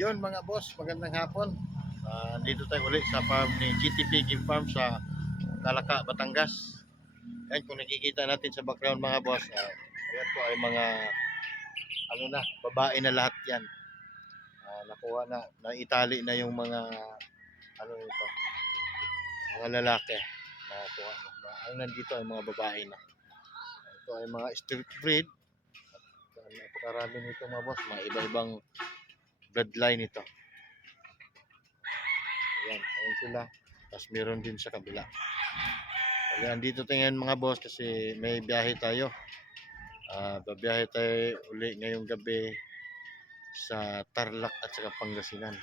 Yun mga boss, magandang hapon. Dito tayo ulit sa farm ni GTP Game Farm sa Calaca, Batangas. Ayan, kung nakikita natin sa background mga boss, ayan po ay mga babae na lahat yan. Nakuha na itali na yung mga mga lalaki. Nakuha na. Ang nandito ay mga babae na. Ito ay mga street breed. Napakarami nito mga boss, mga iba-ibang bloodline ito. Ayan sila. Tapos meron din sa kabila. Ayan, dito tingnan mga boss kasi may biyahe tayo. Babiyahe tayo uli ngayong gabi sa Tarlac at saka Pangasinan.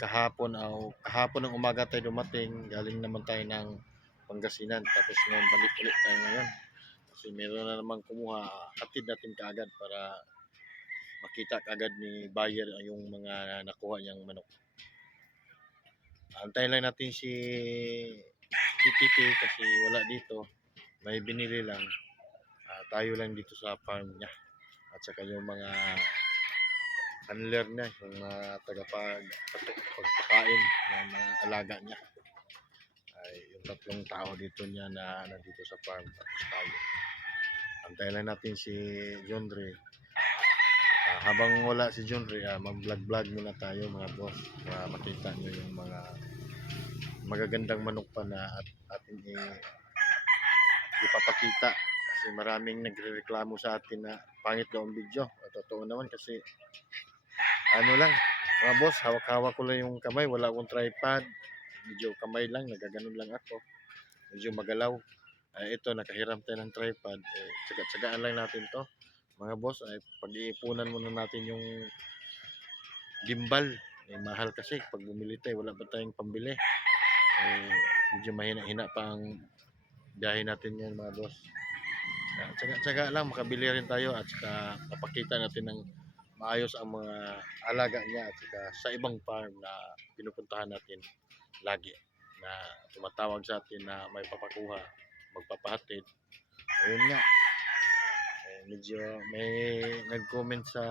Kahapon ng umaga tayo dumating. Galing naman tayo ng Pangasinan. Tapos ngayon balik ulit tayo ngayon. Kasi meron na naman kumuha. Hatid natin kaagad para makita kaagad ni buyer yung mga nakuha niyang manok. Antayin lang natin si GTP kasi wala dito. May binili lang. Tayo lang dito sa farm niya. At saka yung mga handler niya, yung mga pagpakain ng mga alaga niya. Yung tatlong tao dito niya na nandito sa farm. Tapos tayo. Antayin lang natin si John Ray. Habang wala si John Ray, mag-vlog muna tayo mga boss para makita nyo yung mga magagandang manok pa na ating ipapakita kasi maraming nagrereklamo sa atin na pangit daw ang video. Totoo naman kasi mga boss, hawak-hawak ko lang yung kamay, wala akong tripod, medyo kamay lang, nagaganon lang ako, medyo magalaw. Ito, nakahiram tayo ng tripod, tsaga-tsagaan lang natin to mga boss. Pag-iipunan muna natin yung gimbal. Mahal kasi pag bumili tayo, wala pa tayong pambili. Medyo mahina-hina pa ang biyahe natin yan mga boss. Tsaga-tsaga lang, makabili rin tayo at saka mapakita natin ng maayos ang mga alaga niya at saka sa ibang farm na pinupuntahan natin lagi na tumatawag sa atin na may papakuha, magpapahatid. Ayun nga, medyo may nag-comment sa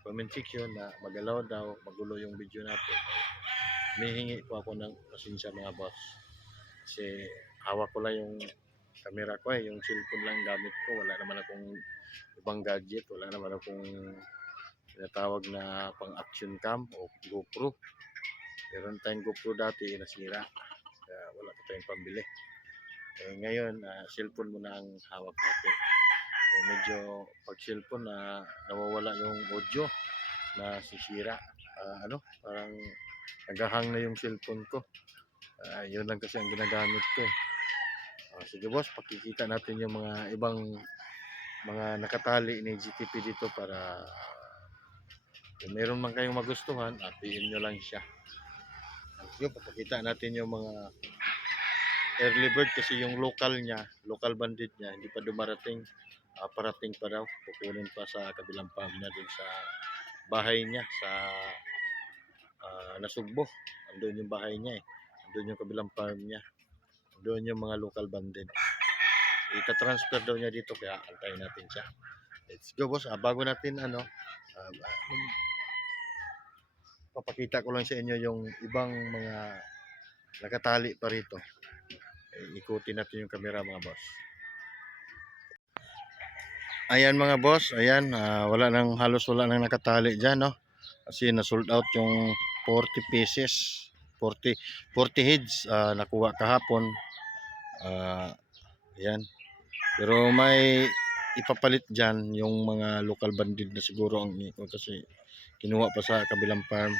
comment section na magalaw daw, magulo yung video natin. May hingi po ako ng pasensya mga boss kasi hawak ko lang yung camera ko, yung cellphone lang gamit ko, wala naman akong ibang gadget, wala naman akong tinatawag na pang action cam o GoPro. Meron tayong GoPro dati nasira, kaya wala pa tayong pambili. Ngayon cellphone muna ang hawak natin. Medyo pag cellphone na nawawala yung audio, na sisira, parang naghahang na yung cellphone ko. Yun lang kasi ang ginagamit ko. Sige boss, pakikita natin yung mga ibang mga nakatali ni GTP dito para kung meron man kayong magustuhan, PM nyo lang siya. Yun, papakita natin yung mga early bird kasi yung local bandit niya, hindi pa dumarating. Parating pa daw, kukunin pa sa kabilang farm niya dun sa bahay niya sa Nasugbo. Andun yung bahay niya andun yung kabilang farm niya, doon yung mga local bandit. Ita-transfer daw niya dito kaya antayin natin siya. Let's go boss. Bago natin papakita ko lang sa inyo yung ibang mga nakatali pa rito. Ikutin natin yung camera mga boss. Ayan mga boss, ayan, halos wala nang nakatali dyan, no? Kasi na-sold out yung 40 pieces, 40 heads nakuha kahapon. Ayan. Pero may ipapalit dyan yung mga local bandit na siguro ang kasi kinuha pa sa kabilang farm.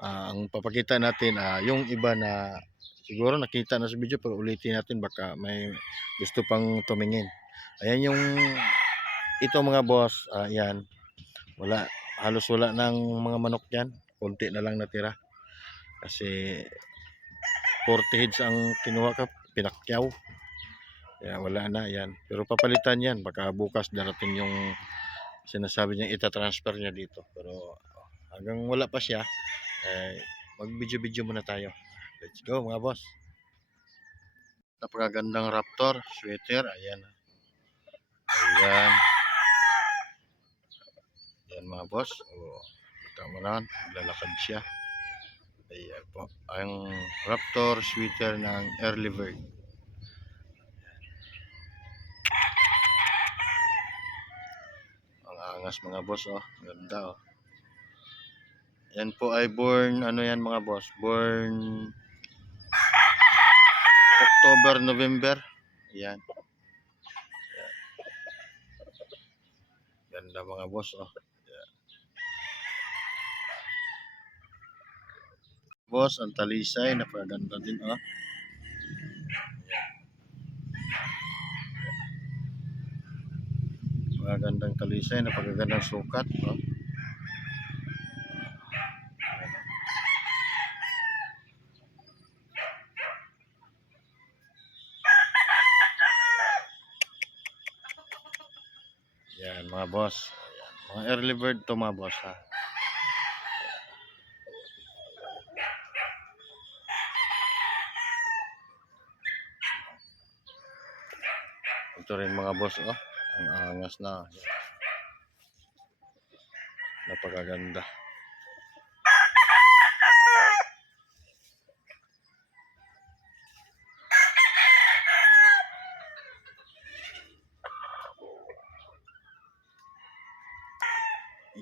Ang papakita natin yung iba na siguro nakita na sa video pero ulitin natin baka may gusto pang tumingin. Ayan yung ito mga boss, yan. Halos wala ng mga manok yan. Konti na lang natira. Kasi 40 heads ang kinuha ka, pinakyaw. Kaya wala na yan. Pero papalitan yan. Baka bukas darating yung sinasabi niya ita-transfer niya dito. Pero hanggang wala pa siya, mag-video muna tayo. Let's go mga boss. Napakagandang Raptor sweater. Ayan. Ayan. Ayan mga boss. Tama naman, lalakad siya. Ayan po, ang Raptor sweater ng Early Bird. Ang angas mga boss, oh. Ganda, oh. Yan po ay born, ano yan mga boss? Born October, November. Yan. Ganda mga boss, oh. Yan. Boss, ang talisay, napaganda din, oh. Napagandang talisay, napagandang sukat, oh. Yan mga boss. Ayan. Mga early bird to mga boss, ha. Ito rin mga boss, oh. Ang angas na. Napakaganda.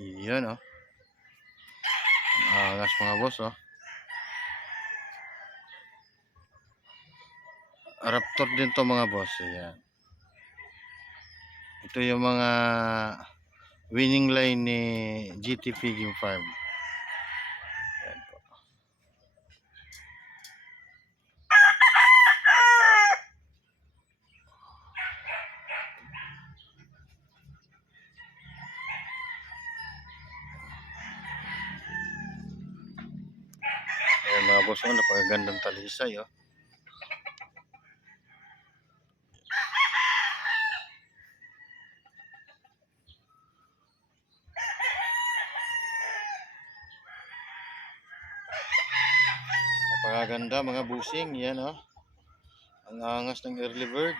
Iyan, oh. Ang angas mga boss, oh. Raptor din to mga boss. Ayan. Ito yung mga winning line ni GT Pigging Farm. Ayan po. Ayan mga boss, oh, napakagandang talisay, oh. Napakaganda mga busing, yan, oh. Ang angas ng early bird.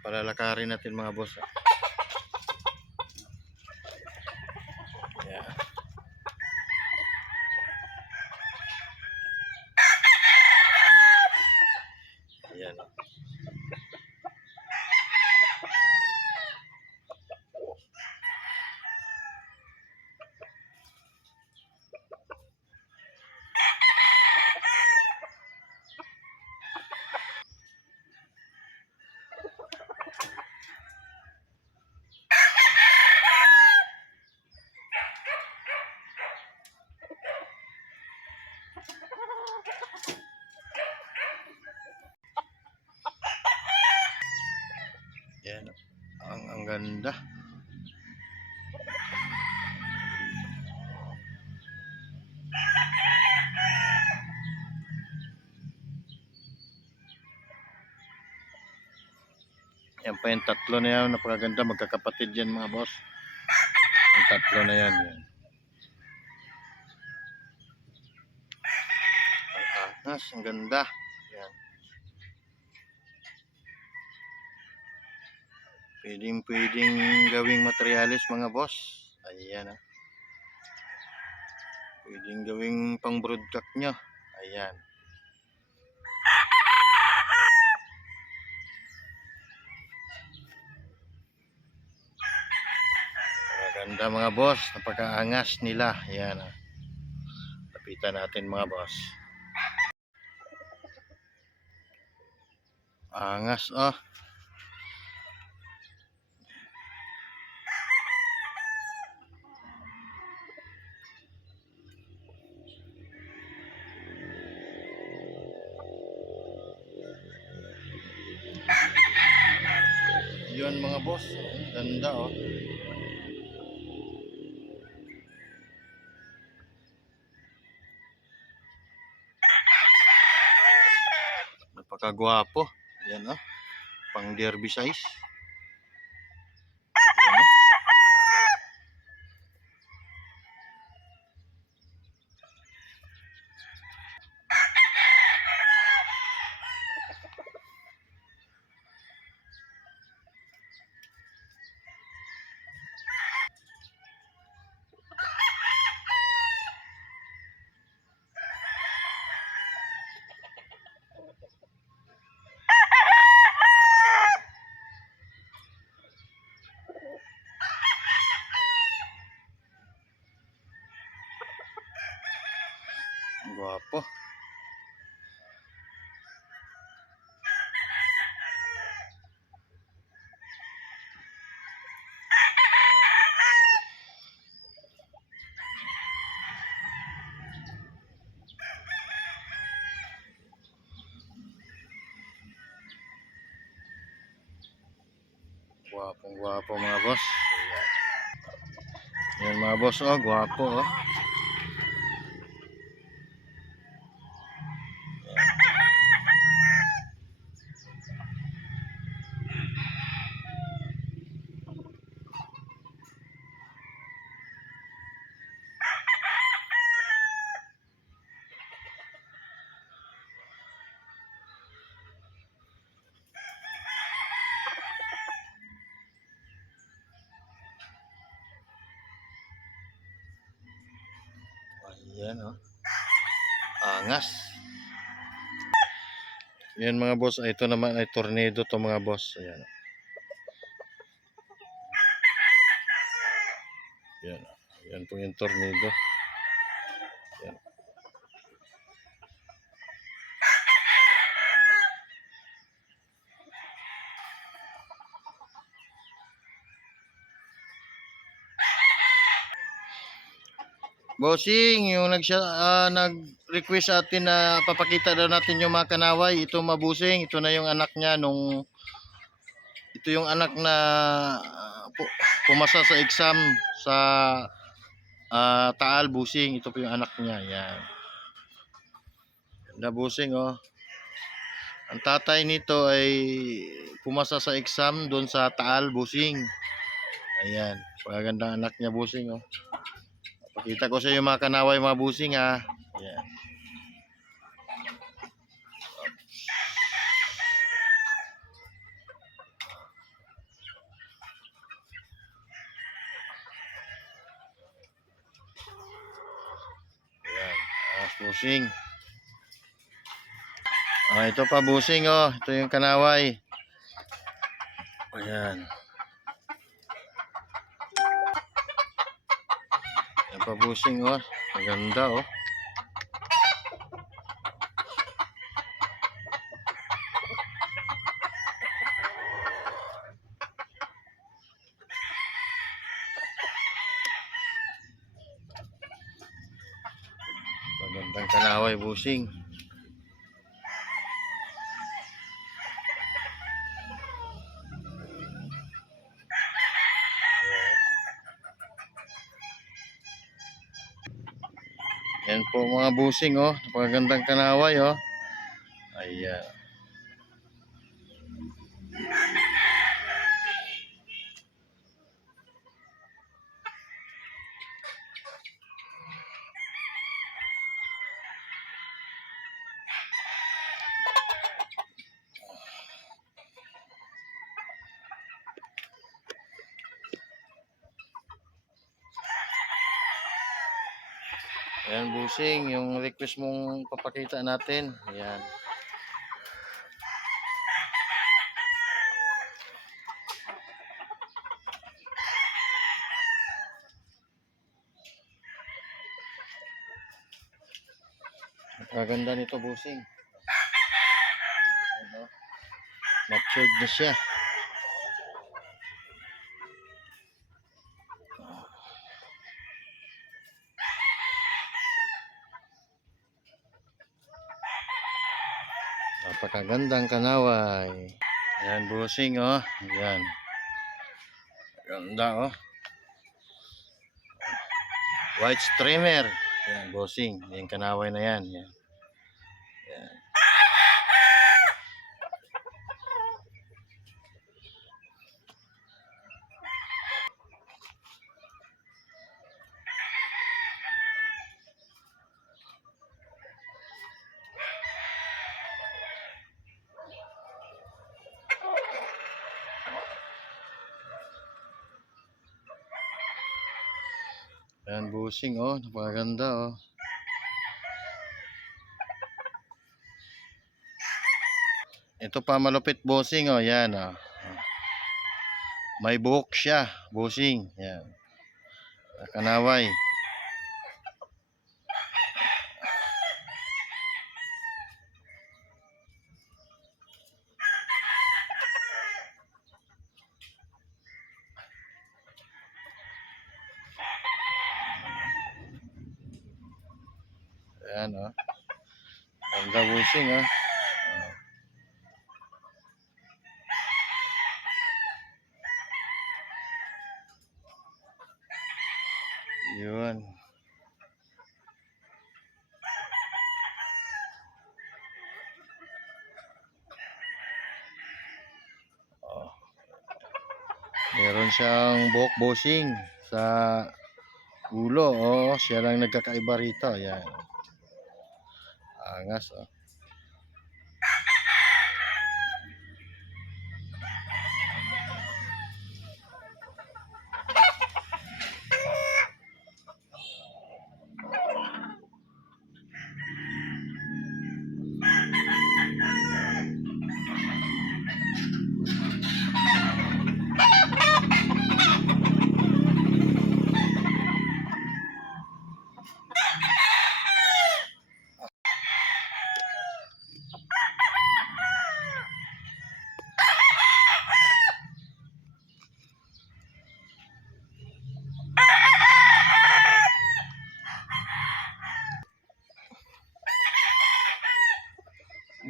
Palalakarin natin mga boss, oh. Yan. Yan, oh. Yan, ang ganda. Yan pa yung tatlo na yan, napakaganda, magkakapatid yan mga boss. Yung tatlo na yan, yan. Ang angas, ang ganda. Yan. Pwedeng gawing materialis mga boss. Ayan, ah. Pwedeng gawing pang broadcock nyo. Ayan. Maganda mga boss, napakaangas nila. Ayan, ah. Lapitan natin mga boss. Angas, oh. Yun mga boss, ganda, oh. Napakagwapo. Yan, oh. Pang derby size. Yan, oh. Gwapong gwapo mga boss. Yan mga boss, oh, gwapo, oh. Ayan, oh. Angas. Yan mga boss, ito naman ay tornado to mga boss. Ayan. Yan. Yan po yung tornado. Yan. Bossing, yung nag-request sa atin na papakita daw natin yung mga kanaway. Ito mabusing, ito na yung anak niya nung ito yung anak na pumasa sa exam sa Taal Busing. Ito po yung anak niya. Yan. Na busing, oh. Ang tatay nito ay pumasa sa exam doon sa Taal Busing. Ayan. Pagagandang anak niya busing, oh. Pakita ko sa iyo mga kanaway mga busing, ha. Ayan. Ayan. Busing. Ito pa busing, oh. Ito yung kanaway. Ayan. Ayan pa busing, oh. Maganda, oh. Magandang kanaway busing. Yan po mga busing, oh. Napakagandang kanaway, oh. Ayan. Ayan busing, yung request mong papakita natin. Ayan. Napakaganda nito busing. Ano? Matured na siya. Napakagandang kanaway. Ayan busing, oh. Ayan. Ganda, oh. White streamer. Ayan busing. Yung kanaway na yan. Ayan. Ayan. Ayan busing, oh. Napakaganda, oh. Ito pa malupit busing, oh. Yan, oh. May buhok siya, busing. Yan. Kanaway. Ayan, oh. Ganda busing, oh. Yun. Oh. Meron siyang buhok bossing sa ulo. Oh, siya lang nagkakaiba rito. Yan. Angas, oh.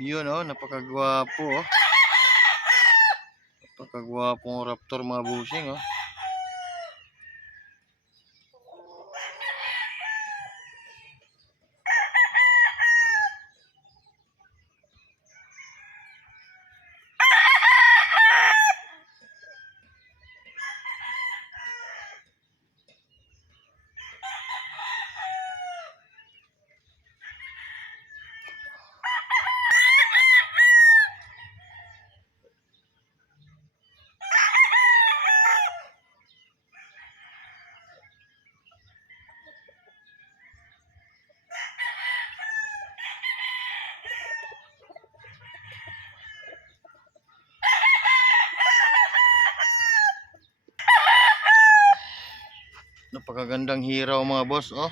Yun, oh, napakagwapo, oh. Napakagwapong raptor mga busing, oh. Napakagandang hiraw mga boss, oh.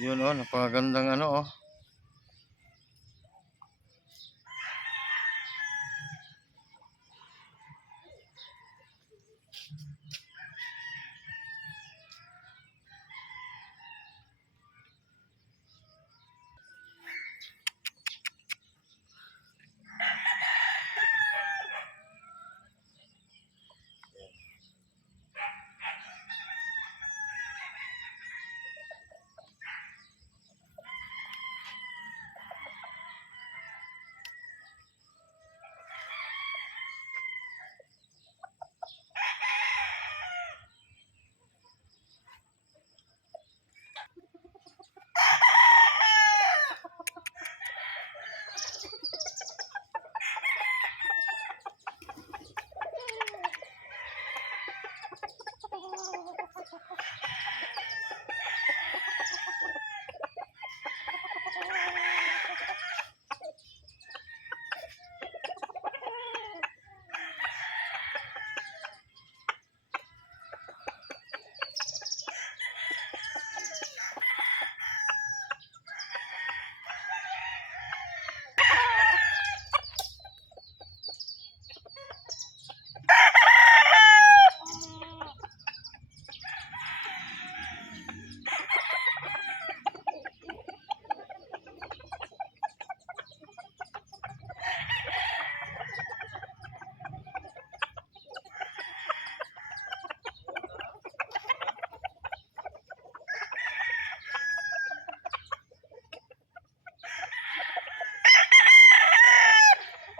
Yun, oh, napakagandang ano, oh.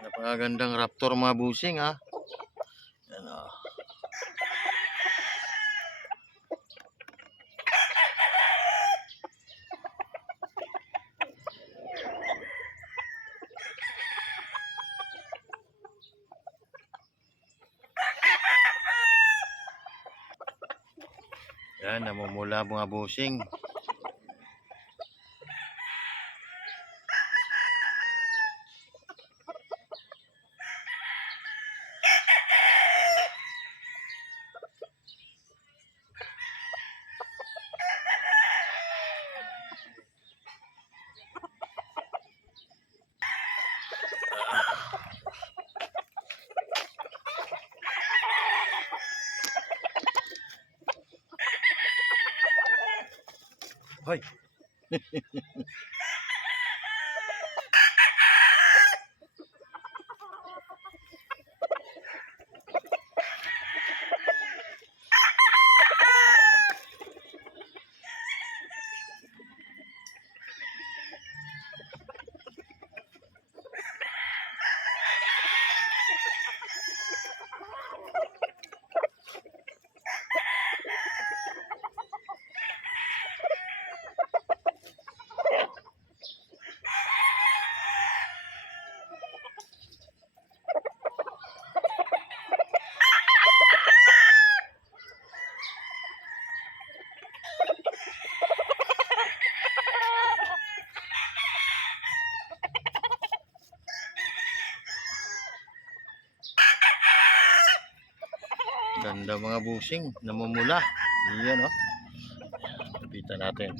Napakagandang raptor mga busing, ah. Yan, oh. Yan, namumula mga busing. Hoy. Ganda mga busing, namumula. Iyan oh. Lapitan natin.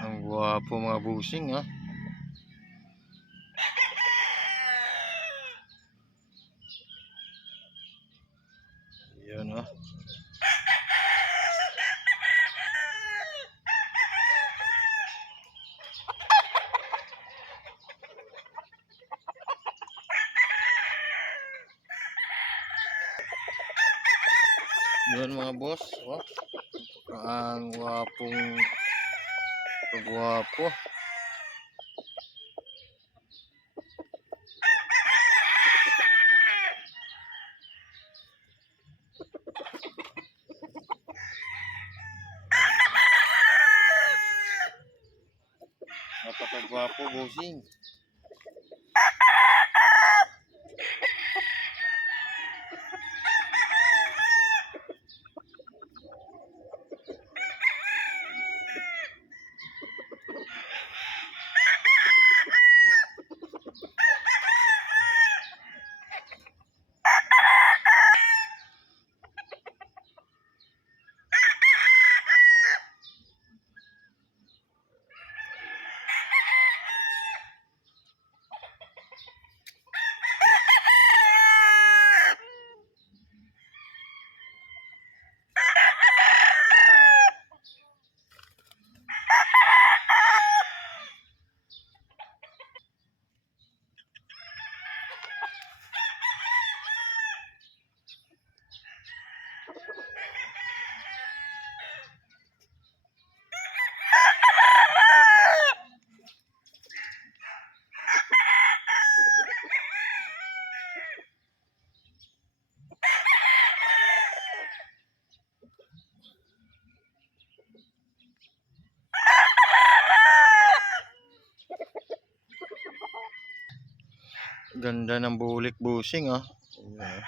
Ang gwapo mga busing ha. Yan oh. Yan mga boss, oh. Ang gwapo. Napakagwapo busing. Ganda ng bulik busing oh. Ayan, oh.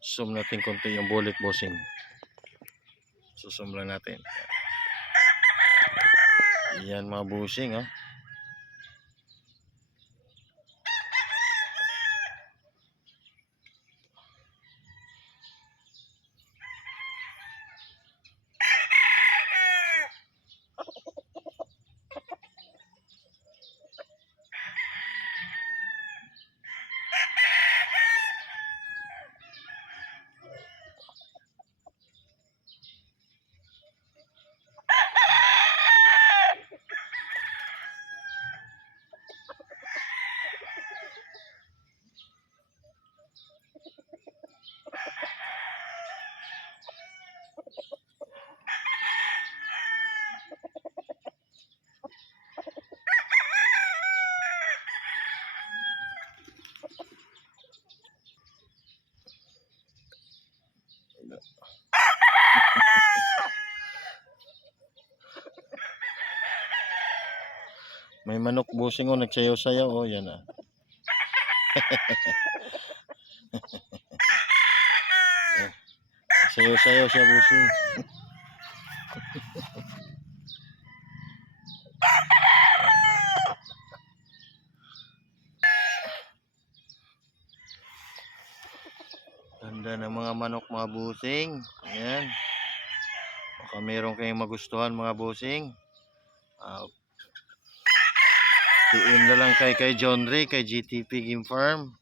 Zoom natin konti yung bulik busing. Susum lang natin. Yan mga busing oh. May manok busing oh, nagsayaw-sayaw oh, yan ah. Sayaw-sayaw siya busing. Ganda ng mga manok mga busing. Ayan. Baka meron kayong magustuhan mga busing. PM na lang kay John Ray, kay GTP Game Farm.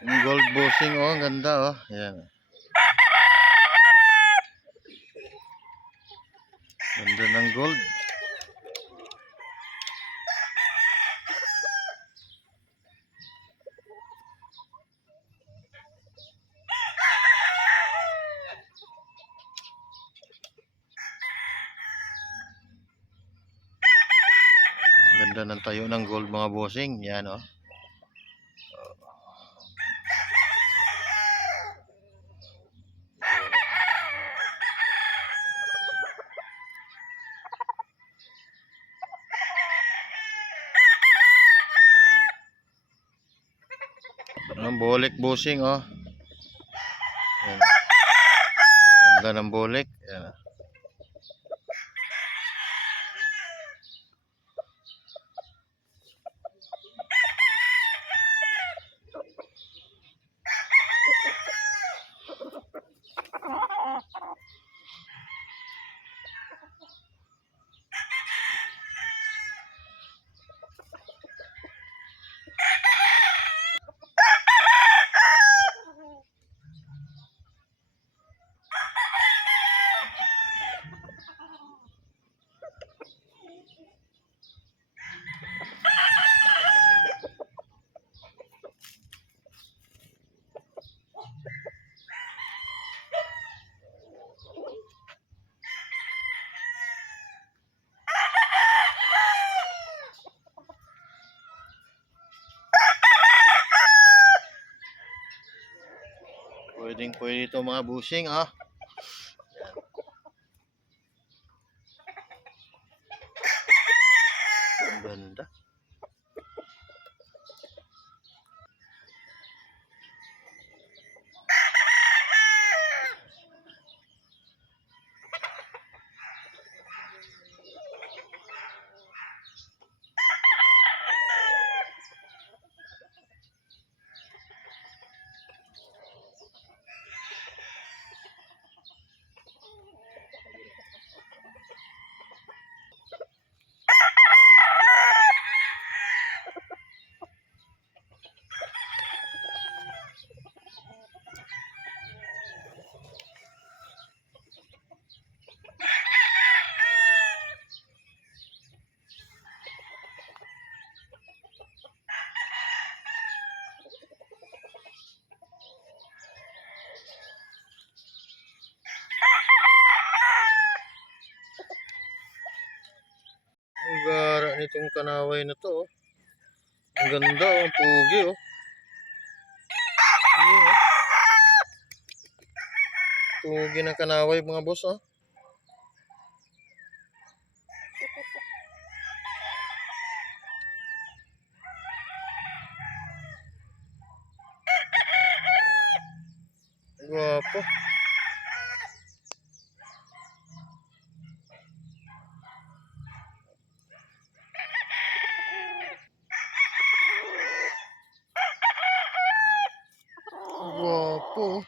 Yung gold busing oh, ang ganda oh. Ayan. Ganda ng gold. Ganda ng tayo ng gold mga bossing. Yan oh. Ang bolik bossing oh. Yan. Ganda ng bolik. Yan. Pwede ito mga busing ah. Ang ganda. Ang gara nitong kanaway na to oh. Ang ganda oh, ang pugi oh. Ayun, oh. Pugi ng kanaway mga boss oh. Guwapo. po.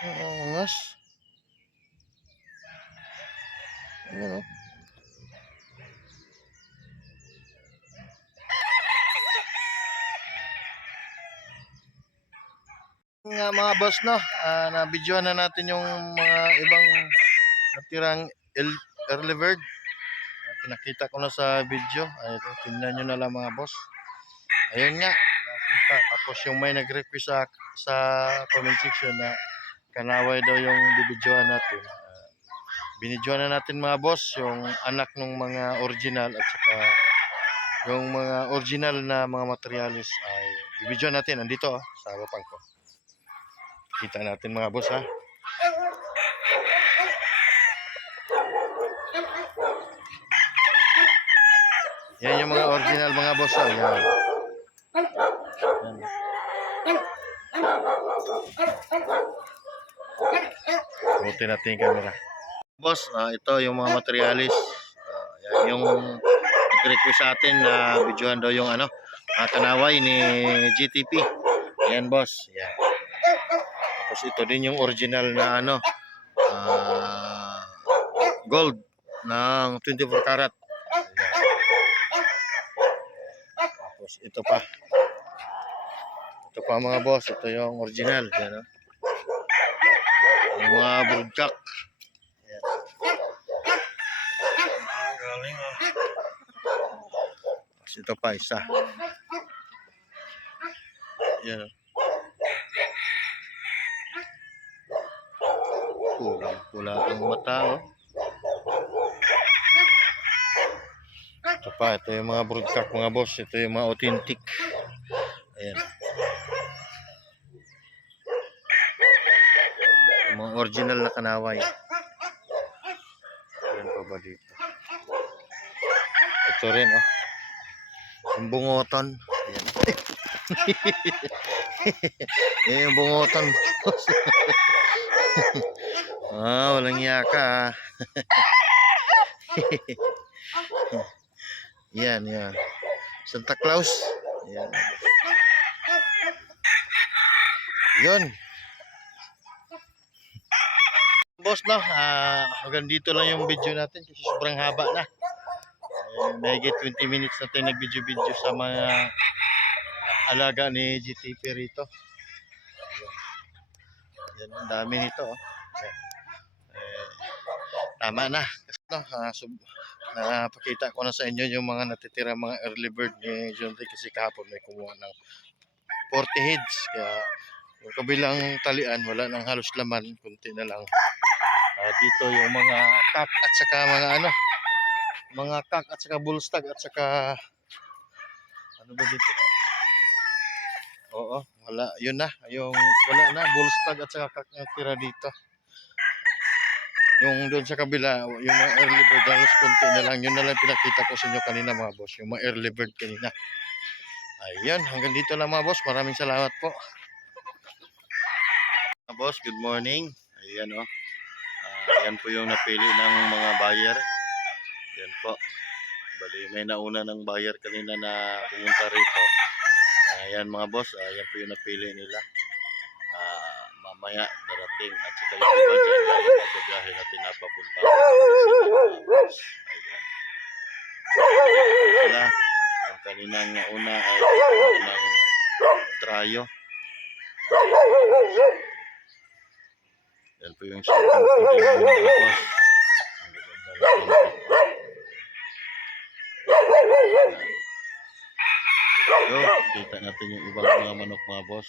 Ang angas. Ayan, oh. Nga mga boss, no, na-videoan na natin yung mga ibang natirang early bird. Pinakita ko na sa video. Ay, tingnan nyo na lang mga boss. Ayun nga, nakita. Tapos yung may nag-request sa comment section na kanaway daw yung bibidyoan natin. Binidyoan na natin mga boss yung anak ng mga original at saka yung mga original na mga materialis ay bibidyoan natin. Nandito sa harapan ko. Kita natin mga boss ha. Yan yung mga original mga boss ha. Yan. Yan. Buti natin yung camera. Boss, ito yung mga materialis. Yan yung nag-request sa atin na videohan daw yung kanaway ni GTP. Ayan boss. Yan. Tapos ito din yung original na gold ng 24 karat. Ayan. Tapos ito pa. Ito pa mga boss. Ito yung original. Yan, no? Yung mga broodcock. Ayan. Galing oh. Tapos ito pa isa. Yan, no? Kulang ang mata oh. Ito pa, ito yung mga broodcock mga boss. Ito yung mga authentic. Ayan. Yung mga original na kanaway. Ayan pa ba dito? Ito rin oh. Yung bungotan. Ayan. Ayan yung bungotan. Walang yaka. Yan, yan. Santa Claus. Yan. Yun. Boss, no, hanggang dito lang yung video natin kasi sobrang haba na. Mahigit 20 minutes natin nag-video sa mga alaga ni GTP rito. Yan, ang dami nito. Oh. Tama na. Kasi, napakita ko na sa inyo yung mga natitira mga early bird ni John Ray kasi kahapon may kumuha ng 40 heads. Kaya yung kabilang talian wala nang halos laman, kunti na lang. Dito yung mga kak at saka mga kak at saka bullstag at saka ano ba dito? Oo, wala, yun na, yung wala na bullstag at saka kak na tira dito. Yung doon sa kabila, yung mga early bird halos konti na lang, yun na lang pinakita ko sa inyo kanina mga boss, yung mga early bird kanina. Ayun, hanggang dito lang mga boss, maraming salamat po. Boss, good morning. Ayan oh. Yan po yung napili ng mga buyer. Yan po. Bali, may nauna ng buyer kanina na pumunta rito. Ayan mga boss, yan po yung napili nila. Mamaya darating at saka yung iba dyan na yung magagahe natin napapunta. Ayan. Sila, yung kaninang nauna ay ng trayo. Yan po yung second po din mga boss. Kita natin yung ibang mga manok mga boss.